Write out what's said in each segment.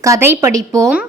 கதை படிப்போம்.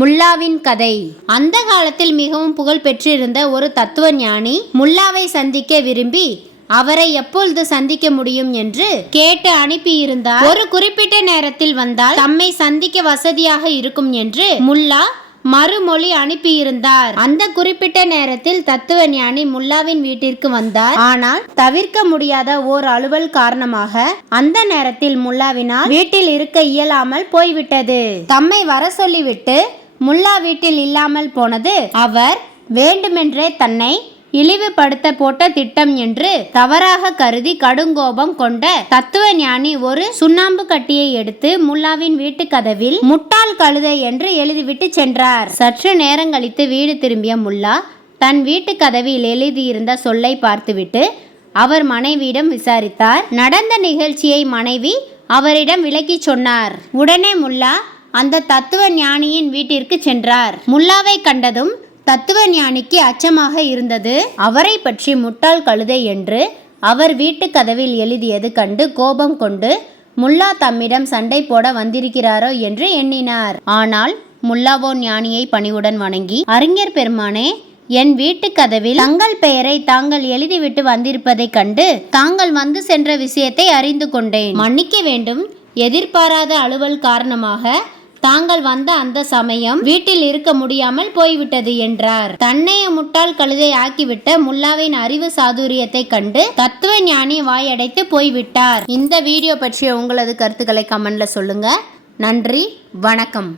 முல்லாவின் கதை. அந்த காலத்தில் மிகவும் புகழ் பெற்றிருந்த ஒரு தத்துவ ஞானி முல்லாவை சந்திக்க விரும்பி அவரை எப்பொழுது சந்திக்க முடியும்? என்று கேட்டு அனுப்பியிருந்தார். ஒரு குறிப்பிட்ட நேரத்தில் வந்தால் தம்மை சந்திக்க வசதியாக இருக்கும் என்று முல்லா மறுமொழி அனுப்பியிருந்தார். அந்த குறிப்பிட்ட நேரத்தில் தத்துவ ஞானி முல்லாவின் வீட்டிற்கு வந்தார். ஆனால் தவிர்க்க முடியாத ஓர் அலுவல் காரணமாக அந்த நேரத்தில் முல்லாவினால் வீட்டில் இருக்க இயலாமல் போய்விட்டது. தம்மை வர சொல்லிவிட்டு முல்லா வீட்டில் இல்லாமல் போனது அவர் வேண்டுமென்றே தன்னை இழிவுபடுத்த போட்ட திட்டம் என்று தவறாக கருதி கடுங்கோபம் கொண்ட தத்துவ ஞானி ஒரு சுண்ணாம்பு கட்டியை எடுத்து முல்லாவின் வீட்டு கதவில் முட்டாள் கழுதை என்று எழுதிவிட்டு சென்றார். சற்று நேரம் கழித்து வீடு திரும்பிய முல்லா தன் வீட்டு கதவில் எழுதியிருந்த சொல்லை பார்த்துவிட்டு அவர் மனைவியிடம் விசாரித்தார். நடந்த நிகழ்ச்சியை மனைவி அவரிடம் விளக்கி சொன்னார். உடனே முல்லா அந்த தத்துவ ஞானியின் வீட்டிற்கு சென்றார். முல்லாவை கண்டதும் தத்துவ ஞானிக்கு அச்சமாக இருந்தது. அவரை பற்றி முட்டாள் கழுதை என்று அவர் வீட்டு கதவில் எழுதியது கண்டு கோபம் கொண்டு முல்லா தம்மிடம் சண்டை போட வந்திருக்கிறாரோ? என்று எண்ணினார். ஆனால் முல்லாவோ ஞானியை பணிவுடன் வணங்கி அறிஞர் பெருமானே என் வீட்டு கதவில் தங்கள் பெயரை தாங்கள் எழுதிவிட்டு வந்திருப்பதைக் கண்டு தாங்கள் வந்து சென்ற விஷயத்தை அறிந்து கொண்டேன். மன்னிக்க வேண்டும். எதிர்பாராத அலுவல் காரணமாக தாங்கள் வந்த அந்த சமயம் வீட்டில் இருக்க முடியாமல் போய்விட்டது என்றார். தன்னைய முட்டாள் கழுதை ஆக்கிவிட்ட முல்லாவின் அறிவு சாதுரியத்தை கண்டு தத்துவ ஞானி வாயடைத்து போய்விட்டார். இந்த வீடியோ பற்றிய உங்களது கருத்துக்களை கமெண்ட்ல சொல்லுங்க. நன்றி வணக்கம்.